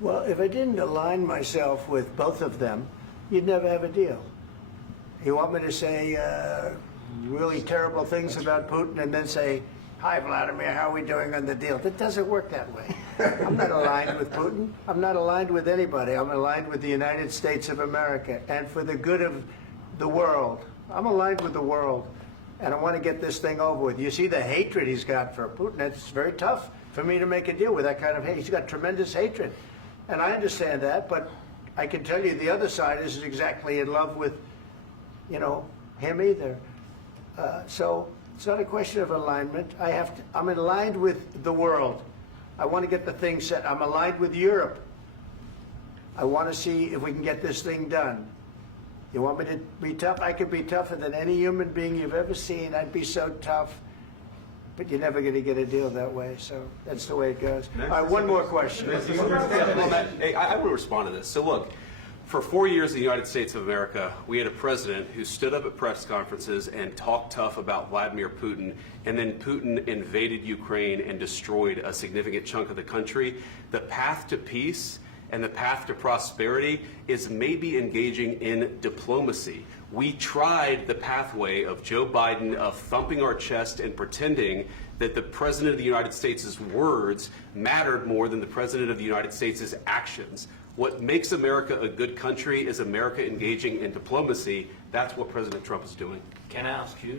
Well, if I didn't align myself with both of them, you'd never have a deal. You want me to say really terrible things about Putin and then say, "Hi, Vladimir, how are we doing on the deal?" That doesn't work that way. I'm not aligned with Putin. I'm not aligned with anybody. I'm aligned with the United States of America and for the good of the world. I'm aligned with the world, and I want to get this thing over with. You see the hatred he's got for Putin. It's very tough for me to make a deal with that kind of hate. He's got tremendous hatred, and I understand that, but I can tell you the other side isn't exactly in love with, him either. So it's not a question of alignment. I'm aligned with the world. I want to get the thing set. I'm aligned with Europe. I want to see if we can get this thing done. You want me to be tough? I could be tougher than any human being you've ever seen. I'd be so tough. But you're never going to get a deal that way. So that's the way it goes. All right, one more question. Hey, I will respond to this. So look, for 4 years in the United States of America, we had a president who stood up at press conferences and talked tough about Vladimir Putin, and then Putin invaded Ukraine and destroyed a significant chunk of the country. The path to peace and the path to prosperity is maybe engaging in diplomacy. We tried the pathway of Joe Biden of thumping our chest and pretending that the President of the United States' words mattered more than the President of the United States' actions. What makes America a good country is America engaging in diplomacy. That's what President Trump is doing. Can I ask you?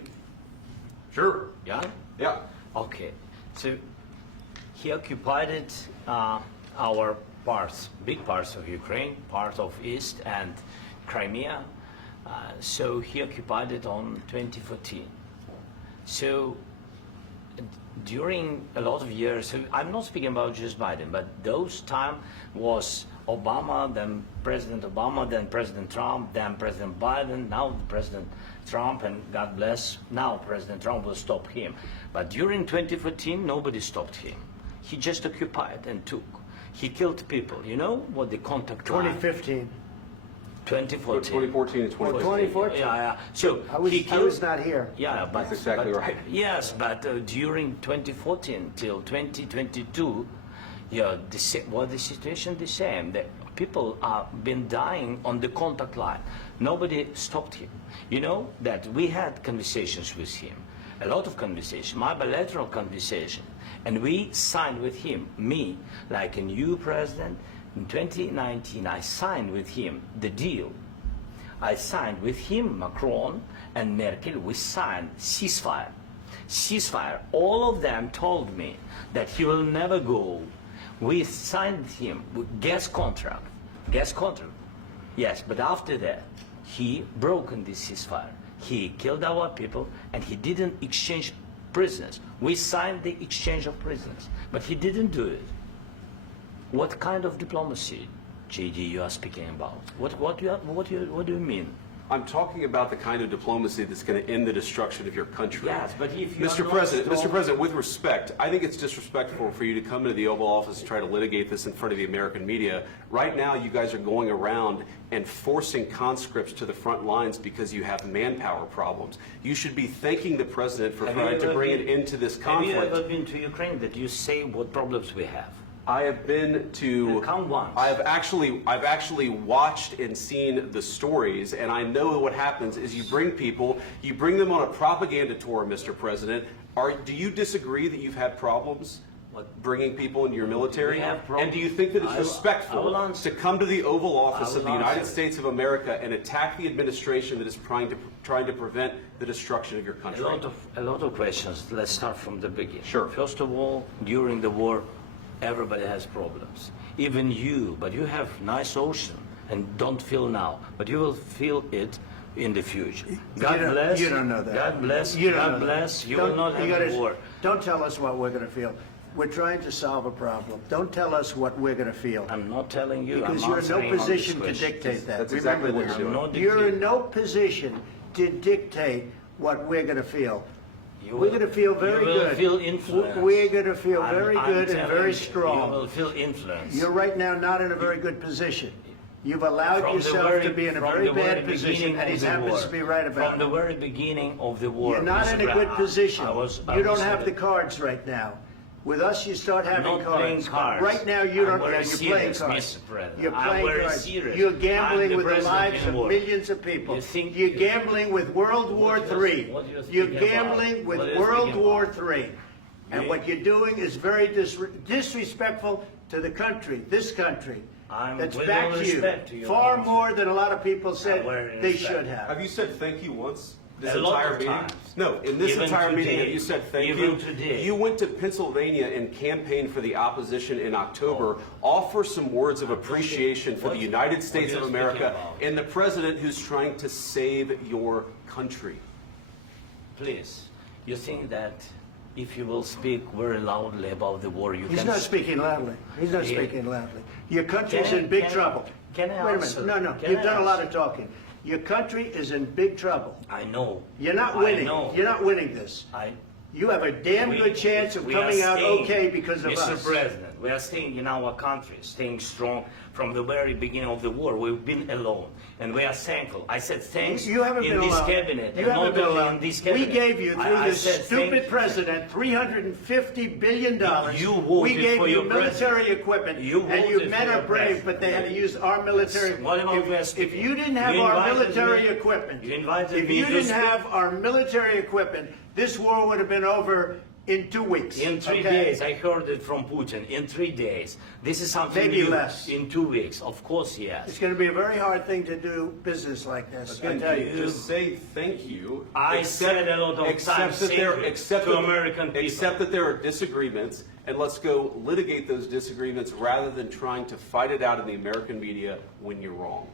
Sure. Yeah? Yeah. Okay. So he occupied our parts, big parts of Ukraine, part of East and Crimea. So he occupied it on 2014. So during a lot of years, so I'm not speaking about just Biden, but those time was Obama, then President Obama, then President Trump, then President Biden, now President Trump, and God bless, now President Trump will stop him. But during 2014, nobody stopped him. He just occupied and took. He killed people. You know what the contact 2015. 2014. 2014 and 2015. 2014. Yeah. So I was not here. Yeah, but that's exactly right. Yes, but during 2014 till 2022, the situation the same. The people have been dying on the contact line. Nobody stopped him. You know that we had conversations with him, a lot of conversations, my bilateral conversation, and we signed with him, me, like a new president. In 2019, I signed with him the deal. I signed with him, Macron and Merkel, we signed ceasefire. Ceasefire. All of them told me that he will never go. We signed him with gas contract. Gas contract. Yes, but after that, he broken this ceasefire. He killed our people and he didn't exchange prisoners. We signed the exchange of prisoners, but he didn't do it. What kind of diplomacy, JD, you are speaking about? What do you mean? I'm talking about the kind of diplomacy that's going to end the destruction of your country. Yes, but if you Mr. President, with respect, I think it's disrespectful for you to come into the Oval Office and try to litigate this in front of the American media. Right now, you guys are going around and forcing conscripts to the front lines because you have manpower problems. You should be thanking the President for trying to bring an end to this conflict. Have you ever been to Ukraine that you say what problems we have? I have been to. Count once. I've actually watched and seen the stories, and I know what happens is you bring them on a propaganda tour, Mr. President. Do you disagree that you've had problems bringing people into your military? And do you think that it's respectful to come to the Oval Office of the United States of America and attack the administration that is trying to prevent the destruction of your country? A lot of questions. Let's start from the beginning. Sure. First of all, during the war, everybody has problems. Even you, but you have nice ocean and don't feel now, but you will feel it in the future. God bless. You don't know that. God bless. You God bless. You will not have war. Don't tell us what we're going to feel. We're trying to solve a problem. Don't tell us what we're going to feel. I'm not telling you. Because you're in no position to dictate that. That's exactly what you're doing. You're in no position to dictate what we're going to feel. We're going to feel very good. You will feel influence. We're going to feel very good and very strong. You will feel influence. You're right now not in a very good position. You've allowed yourself to be in a very bad position, and he happens to be right about it. From the very beginning of the war. You're not in a good position. You don't have the cards right now. With us, you start having Not cards. playing cards. Right now, you I'm don't. very You're playing serious, cards. Mr. President. You're I'm playing very cards. serious. You're I'm gambling the with the president lives in of war. millions of people. You think- You're gambling with World War What you're- III. what you're You're speaking about? gambling with What you're World speaking War about? III. And You- what you're doing is very disrespectful to the country, this country. I'm That's with back all to respect to you. your Far country. more than a lot of people said very they respect. should have. Have you said thank you once? This A lot entire of meeting? times. No, in this Even entire meeting, today. have you said thank Even you? today. You went to Pennsylvania and campaigned for the opposition in October. Offer some words of appreciation for the What- United States what of you're America speaking about? and the president who's trying to save your country. Please, you think that if you will speak very loudly about the war, you He's can... not speaking loudly. He's not Yeah. speaking loudly. Your country's Can I- in big can I- trouble. can I Wait a answer? minute. No, Can you've I done a lot answer? of talking. Your country is in big trouble. I know. You're not I winning. know. You're not winning this. You have a damn good chance of we are coming out staying, okay because of Mr. us. President, we are staying in our country, staying strong from the very beginning of the war. We've been alone, and we are thankful. I said thanks You haven't in been this alone. cabinet, You and haven't not been only alone. in this We cabinet. gave you, through I this said stupid thank you. president, $350 billion. You voted we gave for you your military president. equipment, You and you voted men for are your brave, president. but they had to use our military. What about we are If speaking? you didn't have You our invited military me- equipment, you invited if me you to didn't speak. have our military equipment, this war would have been over in 2 weeks. In 3 okay? days, I heard it from Putin. In 3 days, this is something Maybe new. less. In 2 weeks, of course, yes. It's going to be a very hard thing to do business like this. I Again, tell you. just say thank you. I said a lot of accept times that there- thank you accept to that- American people. Accept that there are disagreements, and let's go litigate those disagreements rather than trying to fight it out in the American media when you're wrong.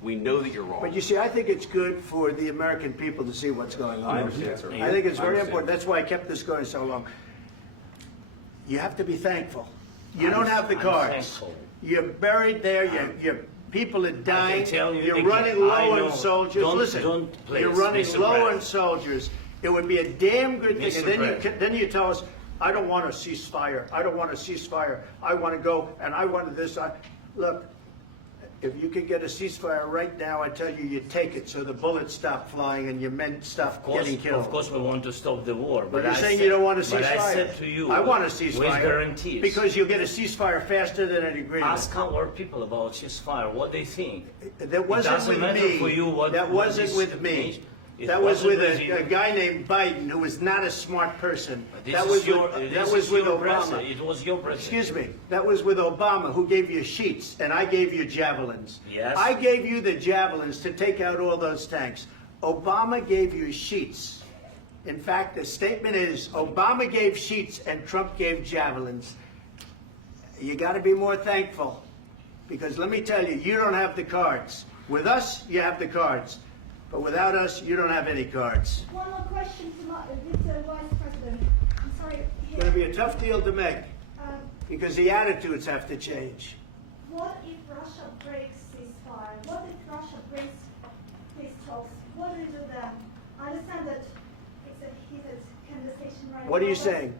We know that you're wrong. But you see, I think it's good for the American people to see what's going on. I understand, sir. I think it's I very understand. important. That's why I kept this going so long. You have to be thankful. You don't have the I'm cards. thankful. You're buried there. Your people are dying. tell you You're again, running low I know. on soldiers. Don't- Listen, don't, please, you're running Mr. low on President. soldiers. It would be a damn good thing. Mr. And then President. then you tell us, I don't want a ceasefire. I don't want a ceasefire. I want to go and I want this. Look, if you could get a ceasefire right now, I tell you, you take it so the bullets stop flying and your men stop getting killed. Of course, we want to stop the war. But you're I saying said- you don't want a ceasefire. But I said to you, I want a with ceasefire. guarantees. Because you'll get a ceasefire faster than an agreement. Ask our people about ceasefire, what they think. That wasn't doesn't with matter me. for you what- That what wasn't this with me. nation- it That was wasn't with with you. a guy named Biden, who was not a smart person. This That is was your, with, this that is was with your Obama. president. It was your president. Excuse me. That was with Obama, who gave you sheets, and I gave you javelins. Yes. I gave you the javelins to take out all those tanks. Obama gave you sheets. In fact, the statement is Obama gave sheets and Trump gave javelins. You got to be more thankful, because let me tell you, you don't have the cards. With us, you have the cards, but without us, you don't have any cards. One more question to Mr. Vice President. I'm sorry. It's going to be a tough deal to make, Um, because the attitudes have to change. what if Russia breaks ceasefire? What if Russia breaks peace talks? What do you do then? I understand that it's a heated conversation right now. What are you but saying?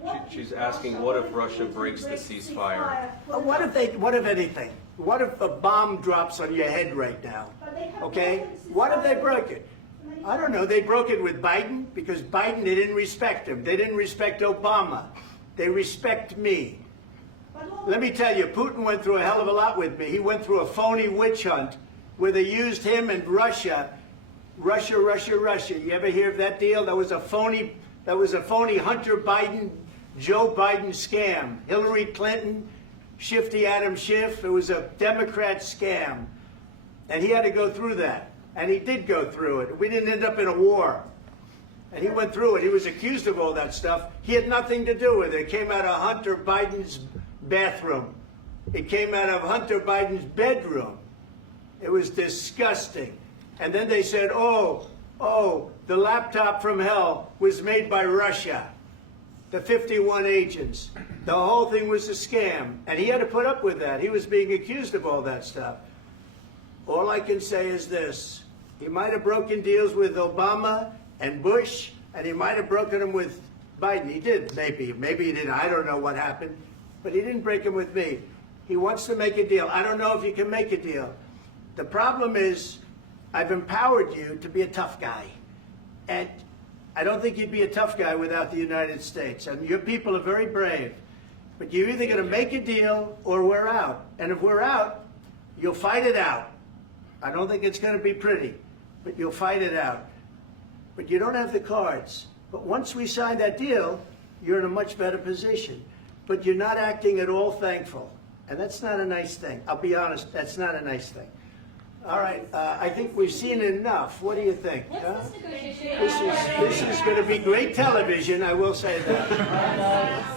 what She's if asking, Russia- what if if Russia Putin breaks the breaks ceasefire? What if anything? What if a bomb drops on your head right now? But they have Okay? broken What if they ceasefire broke it? many I don't times. know. They broke it with Biden because Biden, they didn't respect him. They didn't respect Obama. They respect me. But what- Let me tell you, Putin went through a hell of a lot with me. He went through a phony witch hunt where they used him and Russia. Russia. You ever hear of that deal? That was a phony Hunter Biden, Joe Biden scam. Hillary Clinton, Shifty Adam Schiff. It was a Democrat scam. And he had to go through that. And he did go through it. We didn't end up in a war. And he went through it. He was accused of all that stuff. He had nothing to do with it. It came out of Hunter Biden's bathroom. It came out of Hunter Biden's bedroom. It was disgusting. And then they said, oh, the laptop from hell was made by Russia. The 51 agents. The whole thing was a scam. And he had to put up with that. He was being accused of all that stuff. All I can say is this. He might have broken deals with Obama and Bush, and he might have broken them with Biden. He did, maybe. Maybe he didn't. I don't know what happened. But he didn't break them with me. He wants to make a deal. I don't know if you can make a deal. The problem is, I've empowered you to be a tough guy. And I don't think you'd be a tough guy without the United States. And your people are very brave. But you're either going to make a deal or we're out. And if we're out, you'll fight it out. I don't think it's going to be pretty, but you'll fight it out. But you don't have the cards. But once we sign that deal, you're in a much better position. But you're not acting at all thankful. And that's not a nice thing. I'll be honest, that's not a nice thing. All right, I think we've seen enough. What do you think? Huh? What's this negotiation? This is going to be great television, I will say that.